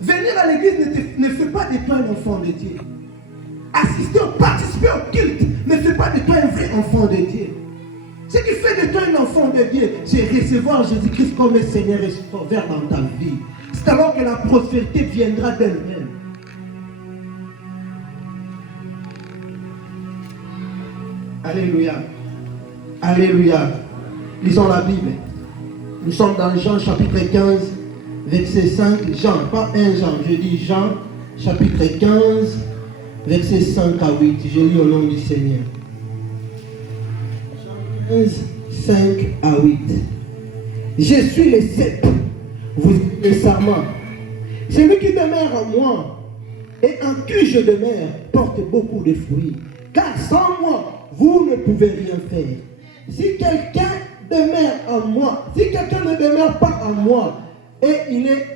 Venir à l'église ne fait pas de toi un enfant de Dieu. Assister ou participer au culte ne fait pas de toi un vrai enfant de Dieu. Ce qui fait de toi un enfant de Dieu, c'est recevoir Jésus-Christ comme Seigneur et Sauveur dans ta vie. C'est alors que la prospérité viendra d'elle-même. Alléluia. Alléluia. Lisons la Bible. Nous sommes dans Jean chapitre 15, verset 5. Jean, pas 1 Jean, je dis Jean chapitre 15, verset 5 à 8. Je lis au nom du Seigneur. Jean 15, 5 à 8. Je suis le cep, vous êtes les sarments. Celui qui demeure en moi et en qui je demeure porte beaucoup de fruits. Car sans moi, vous ne pouvez rien faire. Si quelqu'un demeure en moi, si quelqu'un ne demeure pas en moi, et il est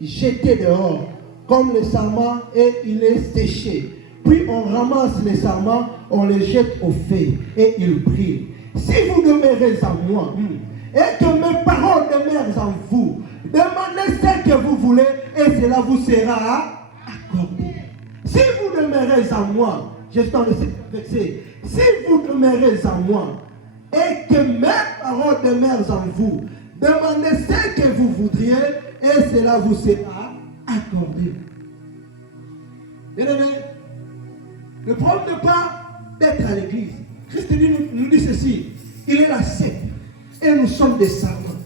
jeté dehors, comme le sarment, et il est séché. Puis on ramasse les sarments, on les jette au feu, et ils brillent. Si vous demeurez en moi, et que mes paroles demeurent en vous, demandez ce que vous voulez, et cela vous sera accordé. Si vous demeurez en moi, je suis dans le verset, si vous demeurez en moi, et que mes paroles demeurent en vous, demandez ce que vous voudriez, et cela vous sera accordé. Bien-aimés, le problème n'est pas d'être à l'église. Christ nous dit ceci, il est la cep, et nous sommes des sarments.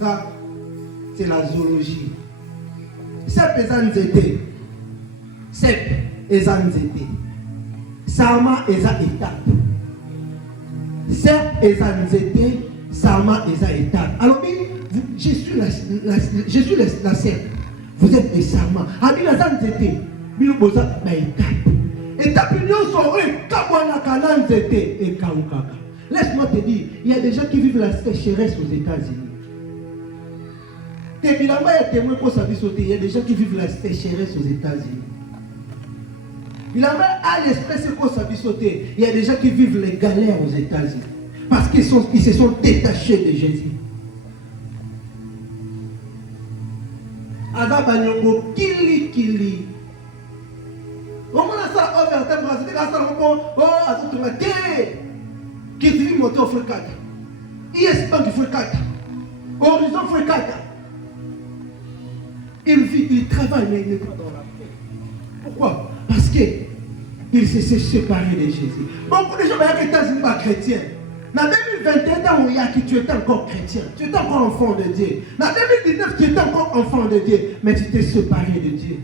Ça, c'est la zoologie. Cep et zanzete. Cep et zanzete. Sarma et za étape. Cep et zanzete, sarma et za étape. Alors, je suis la cep. Vous êtes des sarments. Abi la zanzete. Bilo boza na étape. Étape nyonso kabwana kananzete et kaukaka. Laisse-moi te dire, il y a des gens qui vivent la sécheresse aux États-Unis. Il y a des gens qui vivent la sécheresse aux États-Unis. Il y a des gens qui vivent les galères aux États-Unis. Parce qu'ils se sont détachés de Jésus. Agabanyongo kili kili. Comment ça qui vit moto fréquente. ISP fréquente. Horizon fréquente. Il vit, il travaille, mais il n'est pas dans la paix. Pourquoi? Parce qu'il s'est séparé de Jésus. Beaucoup de gens qui étaient pas chrétiens. En 2021, tu étais encore chrétien. Tu étais encore enfant de Dieu. En 2019, tu étais encore enfant de Dieu. Mais tu t'es séparé de Dieu.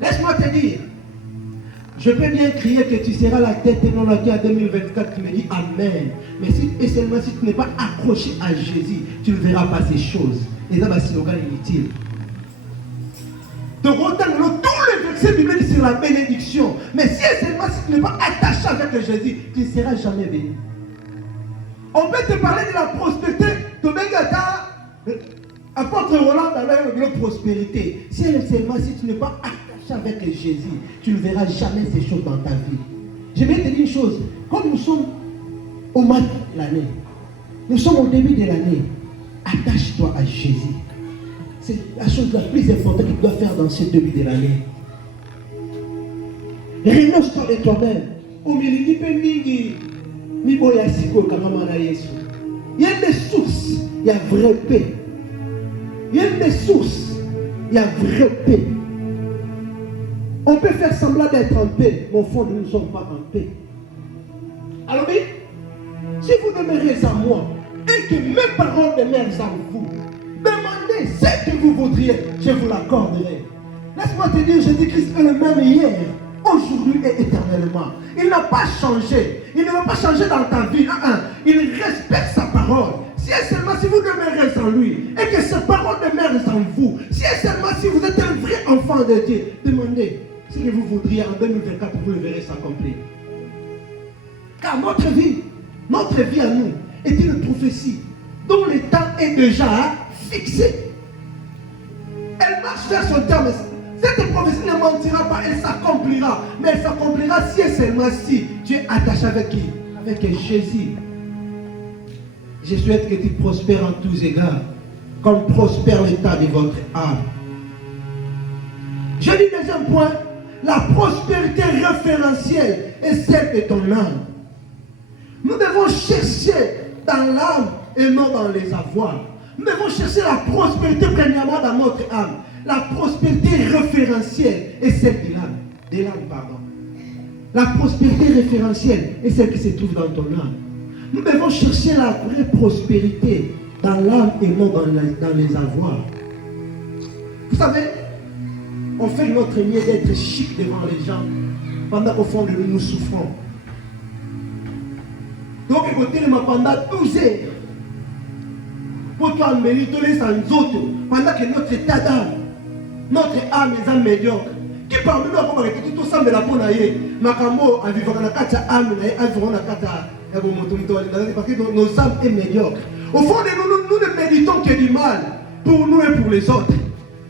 Laisse-moi te dire. Je peux bien crier que tu seras la tête et non la queue en 2024. Tu me dis Amen. Mais et seulement si tu n'es pas accroché à Jésus, tu ne verras pas ces choses. Et ça va se slogan inutile. Donc, autant tous les versets bibliques sur la bénédiction. Mais si et seulement si tu n'es pas attaché avec Jésus, tu ne seras jamais béni. On peut te parler de la prospérité. Apôtre Roland parlait de la prospérité. Si et seulement si tu n'es pas attaché avec Jésus, tu ne verras jamais ces choses dans ta vie. Je vais te dire une chose. Comme nous sommes au matin de l'année, nous sommes au début de l'année, attache-toi à Jésus. C'est la chose la plus importante que tu dois faire dans ce début de l'année. Renonce-toi de toi-même. Il y a des sources, il y a vraie paix. Il y a des sources, il y a vraie paix. On peut faire semblant d'être en paix, mais au fond, nous ne sommes pas en paix. Alors, oui, si vous demeurez en moi et que mes paroles demeurent en vous, demandez ce que vous voudriez, je vous l'accorderai. Laisse-moi te dire, Jésus-Christ est le même hier, aujourd'hui et éternellement. Il n'a pas changé. Il ne va pas changer dans ta vie. Il respecte sa parole. Si et seulement si vous demeurez en lui et que ses paroles demeurent en vous, si et seulement si vous êtes un vrai enfant de Dieu, demandez ce que vous voudriez en 2024, vous le verrez s'accomplir. Car notre vie à nous est une prophétie dont le temps est déjà fixé. Elle marche vers son terme. Cette prophétie ne mentira pas, elle s'accomplira. Mais elle s'accomplira si et seulement si tu es attaché avec qui? Avec Jésus. Je souhaite que tu prospères en tous égards. comme prospère l'état de votre âme. Je dis deuxième point, la prospérité référentielle est celle de ton âme. Nous devons chercher dans l'âme et non dans les avoirs. Nous devons chercher la prospérité premièrement dans notre âme. La prospérité référentielle est celle de l'âme. La prospérité référentielle est celle qui se trouve dans ton âme. Nous devons chercher la vraie prospérité dans l'âme et non dans les avoirs. Vous savez, on fait notre mieux d'être chic devant les gens pendant qu'au fond de nous, nous souffrons. Donc, écoutez, pendant 12 heures, pour toi, mérite les sans autres, pendant que notre état d'âme, notre âme est âme médiocre. Qui parmi nous a arrêté tout ensemble la peau naïe, Makambo, en vivant dans la carte âme, en vivant dans la carte parce que nos âmes sont médiocres. Au fond de nous, nous ne méditons que du mal pour nous et pour les autres.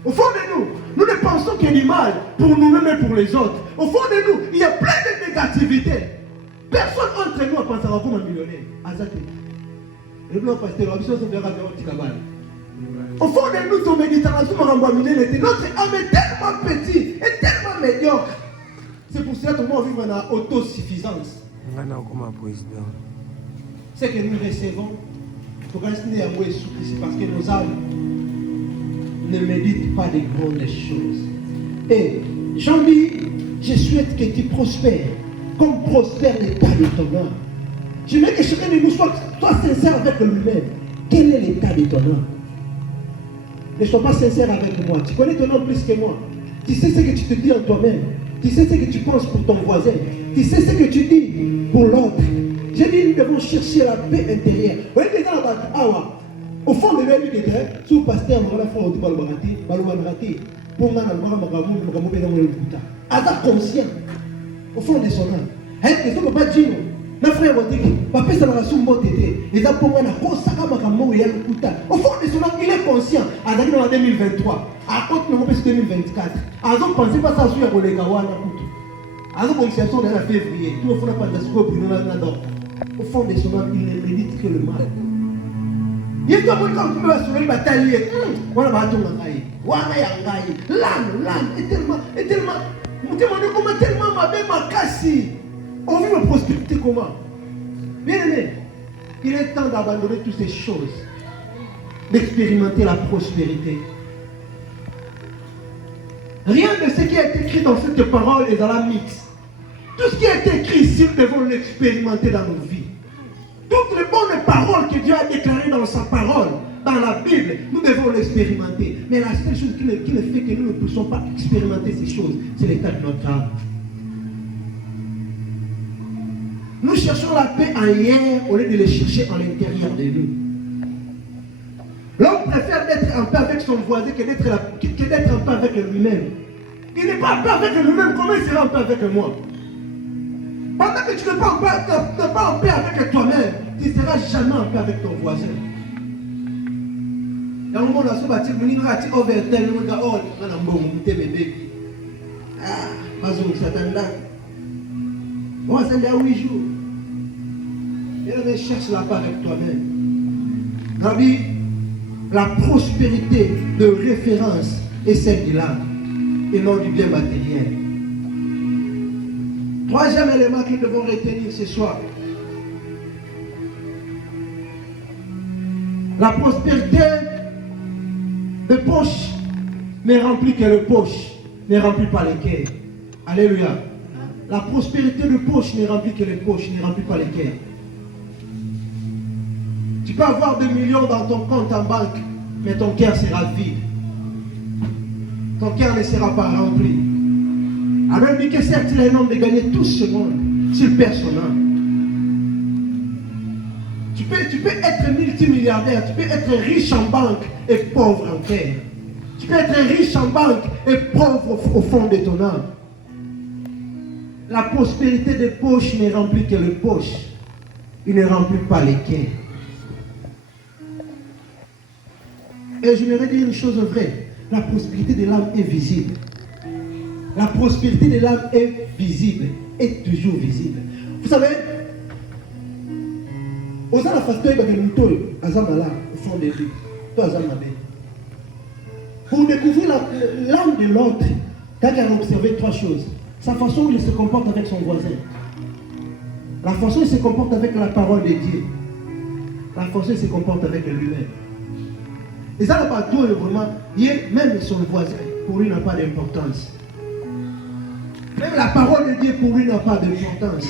Au fond de nous, nous ne pensons que du mal pour nous-mêmes et pour les autres. Au fond de nous, il y a plein de négativité. Personne entre nous a pensé à comme un millionnaire. Le blanc pasteur, la mission se verra vers le Tikabal. Au fond de nous, ton méditation, notre âme est tellement petite et tellement médiocre. C'est pour cela que nous vivons en autosuffisance. C'est que nous recevons, parce que nos âmes ne méditent pas des grandes choses. Et Jean dit, je souhaite que tu prospères, comme prospère l'état de ton âme. Je veux que chacun de nous soit sincère avec lui-même. Quel est l'état de ton âme? Ne sois pas sincère avec moi. Tu connais ton âme plus que moi. Tu sais ce que tu te dis en toi-même. Tu sais ce que tu penses pour ton voisin. Tu sais ce que tu dis pour l'autre. J'ai dit, nous devons chercher la paix intérieure. Vous voyez, dans la au fond de l'œil du terrain, sous le pasteur, on va faire au Balbarati, Balbarati, pour moi, conscient, au fond de son âme. Est-ce que ça ne peut pas dire? Mes frères, papa, ça m'a sous mon tété. Les apôtres, au fond de son âme, il est conscient. En 2023, à côté de 2024, à donc pensez pas ça sur les Gawana. À donc conception de la février, tout au fond de la scope, au fond de son âme, il ne médite que le mal. Il doit quand tu peux assurer une bataille. Voilà, l'âme est tellement ma cassie. On vit la prospérité comment? Bien aimé, il est temps d'abandonner toutes ces choses, d'expérimenter la prospérité. Rien de ce qui a été écrit dans cette parole est dans la mix. Tout ce qui a été écrit ici, nous devons l'expérimenter dans nos vies. Toutes les bonnes paroles que Dieu a déclarées dans sa parole, dans la Bible, nous devons l'expérimenter. Mais la seule chose qui ne fait que nous ne puissions pas expérimenter ces choses, c'est l'état de notre âme. Nous cherchons la paix ailleurs au lieu de les chercher à l'intérieur de nous. L'homme préfère d'être en paix avec son voisin que d'être en paix avec lui-même. Il n'est pas en paix avec lui-même, comment il sera en paix avec moi? Pendant que tu n'es pas en paix avec toi-même, tu ne seras jamais en paix avec ton voisin. Il y a un moment où on a dit, on va s'en 8 jours. Et cherche la paix avec toi-même. Rabbi, la prospérité de référence est celle de l'âme et non du bien matériel. Troisième élément que nous devons retenir ce soir. La prospérité de poche ne remplit que le poche, ne remplit pas les cœurs. Alléluia. La prospérité de poche ne remplit que les poches, ne remplit pas les cœurs. Tu peux avoir 2 millions dans ton compte en banque, mais ton cœur sera vide. Ton cœur ne sera pas rempli. Alors dit que certes, il est un homme de gagner tout ce monde, s'il perd son âme. Tu peux être multimilliardaire, tu peux être riche en banque et pauvre en cœur. Tu peux être riche en banque et pauvre au fond de ton âme. La prospérité des poches ne remplit que les poches. Il ne remplit pas les cœurs. Et je voudrais dire une chose vraie. La prospérité de l'âme est visible. La prospérité de l'âme est visible. Est toujours visible. Vous savez, aux la facteur de l'auto, au fond de lui. Toi, Azamabé. Pour découvrir l'âme de l'autre, quelqu'un a observé 3 choses. Sa façon dont il se comporte avec son voisin. La façon dont il se comporte avec la parole de Dieu. La façon dont il se comporte avec lui-même. Et ça n'a pas tout vraiment. Même son voisin, pour lui, n'a pas d'importance. Même la parole de Dieu, pour lui, n'a pas d'importance.